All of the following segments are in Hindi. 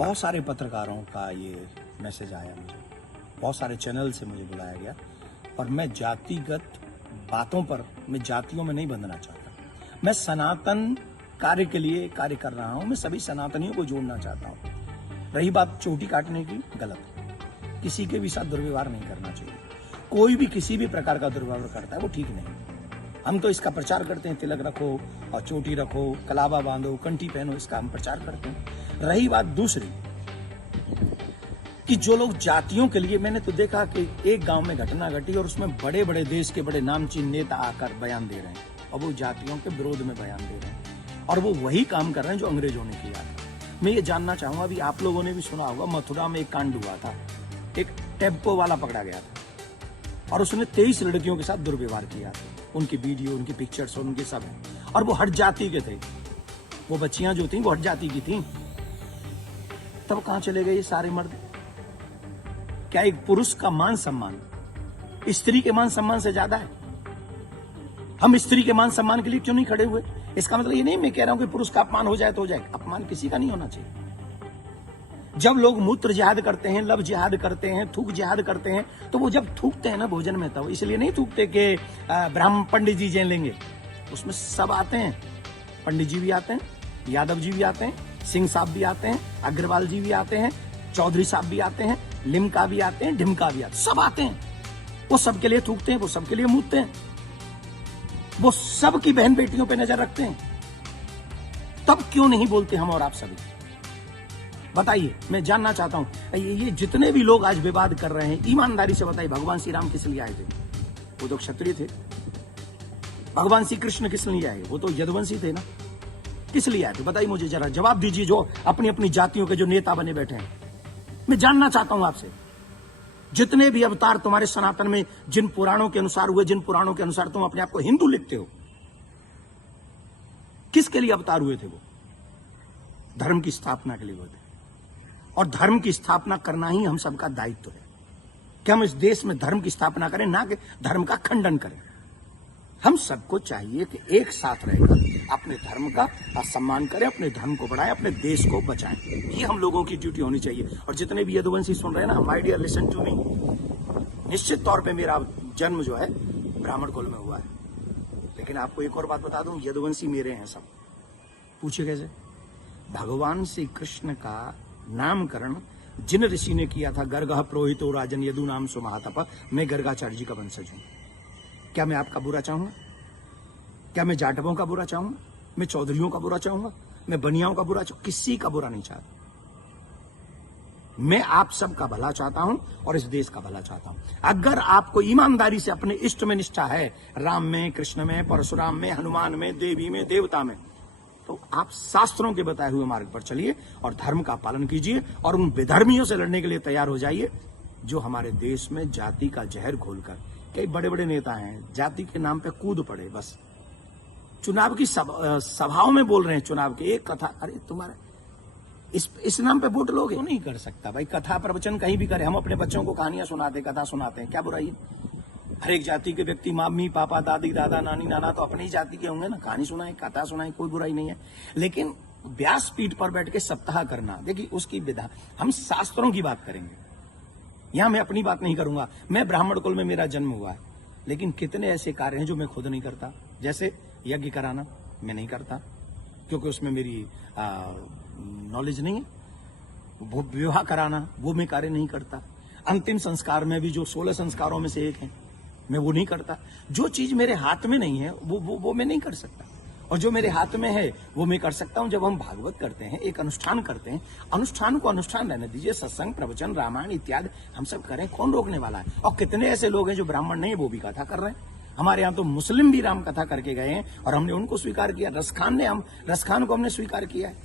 बहुत सारे पत्रकारों का ये मैसेज आया मुझे, बहुत सारे चैनल से मुझे बुलाया गया और मैं जातिगत बातों पर, मैं जातियों में नहीं बंधना चाहता। मैं सनातन कार्य के लिए कार्य कर रहा हूं, मैं सभी सनातनियों को जोड़ना चाहता हूं। रही बात चोटी काटने की, गलत। किसी के भी साथ दुर्व्यवहार नहीं करना चाहिए। कोई भी किसी भी प्रकार का दुर्व्यवहार करता है वो ठीक नहीं। हम तो इसका प्रचार करते हैं, तिलक रखो और चोटी रखो, कलावा बांधो, कंठी पहनो, इसका हम प्रचार करते हैं। रही बात दूसरी कि जो लोग जातियों के लिए, मैंने तो देखा कि एक गांव में घटना घटी और उसमें बड़े बड़े देश के बड़े नामचीन नेता आकर बयान दे रहे हैं और वो जातियों के विरोध में बयान दे रहे हैं और वो वही काम कर रहे हैं जो अंग्रेजों ने किया था। मैं ये जानना चाहूंगा, अभी आप लोगों ने भी सुना होगा, मथुरा में एक कांड हुआ था, एक टेम्पो वाला पकड़ा गया था और उसने 23 लड़कियों के साथ दुर्व्यवहार किया था। उनकी वीडियो, उनकी पिक्चर्स और उनके सब हैं और वो हट जाति के थे। वो बच्चियां जो थी वो हट जाति की थी। तब कहां चले गए ये सारे मर्द? क्या एक पुरुष का मान सम्मान स्त्री के मान सम्मान से ज्यादा है? हम स्त्री के मान सम्मान के लिए क्यों नहीं खड़े हुए? इसका मतलब ये नहीं मैं कह रहा हूं कि पुरुष का अपमान हो जाए तो हो जाए। अपमान किसी का नहीं होना चाहिए। जब लोग मूत्र जिहाद करते हैं, लब जिहाद करते हैं, थूक जिहाद करते हैं, तो वो जब थूकते हैं ना भोजन में, तब इसलिए नहीं थूकते कि ब्राह्मण पंडित जी जेल लेंगे। उसमें सब आते हैं, पंडित जी भी आते हैं, यादव जी भी आते हैं, सिंह साहब भी आते हैं, अग्रवाल जी भी आते हैं, चौधरी साहब भी आते हैं, लिमका भी आते हैं, ढिमका भी आते हैं, सब आते हैं। वो सबके लिए थूकते हैं, वो सबके लिए मूतते हैं, वो सब की बहन बेटियों पे नजर रखते हैं। तब क्यों नहीं बोलते हम और आप सभी? बताइए, मैं जानना चाहता हूं। ये जितने भी लोग आज विवाद कर रहे हैं, ईमानदारी से बताइए, भगवान श्री राम किस लिए आए थे? वो तो क्षत्रिय थे। भगवान श्री कृष्ण किस लिए आए? वो तो यदुवंशी थे ना। किस लिए आए थे? बताइए मुझे, जरा जवाब दीजिए, जो अपनी अपनी जातियों के जो नेता बने बैठे हैं। मैं जानना चाहता हूं आपसे, जितने भी अवतार तुम्हारे सनातन में जिन पुराणों के अनुसार हुए, जिन पुराणों के अनुसार तुम अपने आप को हिंदू लिखते हो, किसके लिए अवतार हुए थे? वो धर्म की स्थापना के लिए हुए थे और धर्म की स्थापना करना ही हम सबका दायित्व है कि हम इस देश में धर्म की स्थापना करें, ना कि धर्म का खंडन करें। हम सबको चाहिए कि एक साथ रहकर अपने धर्म का सम्मान करें, अपने धर्म को बढ़ाएं, अपने देश को बचाएं। ये हम लोगों की ड्यूटी होनी चाहिए। और जितने भी यदुवंशी सुन रहे हैं ना, my dear, listen to me. निश्चित तौर पे मेरा जन्म जो है ब्राह्मण कुल में हुआ है, लेकिन आपको एक और बात बता दूं, यदुवंशी मेरे हैं सब। पूछिए कैसे? भगवान श्री कृष्ण का नामकरण जिन ऋषि ने किया था, गर्गः पुरोहितो राजन यदु नाम सुमहातप, मैं गर्गाचार्य जी का वंशज हूं। क्या मैं आपका बुरा चाहूंगा? क्या मैं जाटवों का बुरा चाहूंगा? मैं चौधरियों का बुरा चाहूंगा? मैं बनियाओं का बुरा चाहूंगा? किसी का बुरा नहीं चाहता। मैं आप सबका भला चाहता हूं और इस देश का भला चाहता हूं। अगर आपको ईमानदारी से अपने इष्ट में निष्ठा है, राम में, कृष्ण में, परशुराम में, हनुमान में, देवी में, देवता में, तो आप शास्त्रों के बताए हुए मार्ग पर चलिए और धर्म का पालन कीजिए और उन विधर्मियों से लड़ने के लिए तैयार हो जाइए जो हमारे देश में जाति का जहर घोलकर, कई बड़े बड़े नेता हैं, जाति के नाम पे कूद पड़े। बस चुनाव की सभाओं में बोल रहे हैं, चुनाव की एक कथा, अरे तुम्हारे इस नाम पे वोट लोगे? तो नहीं कर सकता भाई। कथा प्रवचन कहीं भी करे, हम अपने बच्चों को कहानियां सुनाते, कथा सुनाते हैं, क्या बुराई है? हर एक जाति के व्यक्ति, मम्मी पापा, दादी दादा, नानी नाना तो अपनी जाति के होंगे ना। कहानी सुनाए, कथा सुनाए, कोई बुराई नहीं है। लेकिन व्यासपीठ पर बैठ के सप्ताह करना, देखिए उसकी विधा, हम शास्त्रों की बात करेंगे। यहां मैं अपनी बात नहीं करूंगा। मैं ब्राह्मण कुल में मेरा जन्म हुआ है, लेकिन कितने ऐसे कार्य हैं जो मैं खुद नहीं करता। जैसे यज्ञ कराना मैं नहीं करता, क्योंकि उसमें मेरी नॉलेज नहीं है। विवाह कराना वो मैं कार्य नहीं करता। अंतिम संस्कार में भी जो 16 संस्कारों में से एक है, मैं वो नहीं करता। जो चीज मेरे हाथ में नहीं है वो मैं नहीं कर सकता, और जो मेरे हाथ में है वो मैं कर सकता हूं। जब हम भागवत करते हैं, एक अनुष्ठान करते हैं, अनुष्ठान को अनुष्ठान रहने दीजिए। सत्संग, प्रवचन, रामायण इत्यादि हम सब करें, कौन रोकने वाला है? और कितने ऐसे लोग हैं जो ब्राह्मण नहीं है, वो भी कथा कर रहे हैं। हमारे यहाँ तो मुस्लिम भी राम कथा करके गए हैं और हमने उनको स्वीकार किया। रसखान को हमने स्वीकार किया है,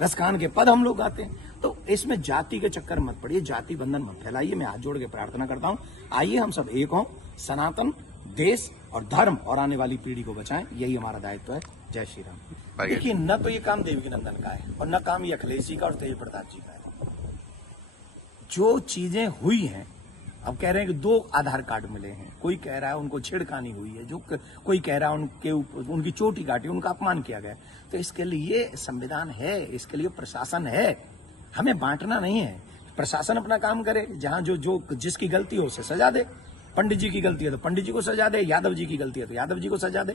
रसखान के पद हम लोग गाते हैं। तो इसमें जाति के चक्कर मत पड़िए, जाति बंधन मत फैलाइए। मैं हाथ जोड़ के प्रार्थना करता हूं, आइए हम सब एक हों, सनातन देश और धर्म और आने वाली पीढ़ी को बचाएं। यही हमारा दायित्व है। जय श्री राम। देखिए, न तो ये काम देवकी नंदन का है और न काम ये अखिलेश जी का और तेज प्रताप जी का है। जो चीजें हुई हैं, अब कह रहे हैं कि 2 आधार कार्ड मिले हैं, कोई कह रहा है उनको छेड़खानी हुई है, जो कोई कह रहा है उनकी चोटी काटी, उनका अपमान किया गया। तो इसके लिए संविधान है, इसके लिए प्रशासन है। हमें बांटना नहीं है। प्रशासन अपना काम करे, जहां जो जिसकी गलती हो उसे सजा दे। पंडित जी की गलती है तो पंडित जी को सजा दे, यादव जी की गलती है तो यादव जी को सजा दे।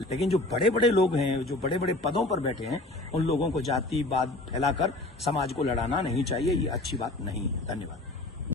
लेकिन जो बड़े बड़े लोग हैं, जो बड़े बड़े पदों पर बैठे हैं, उन लोगों को जातिवाद फैलाकर समाज को लड़ाना नहीं चाहिए। ये अच्छी बात नहीं है। धन्यवाद।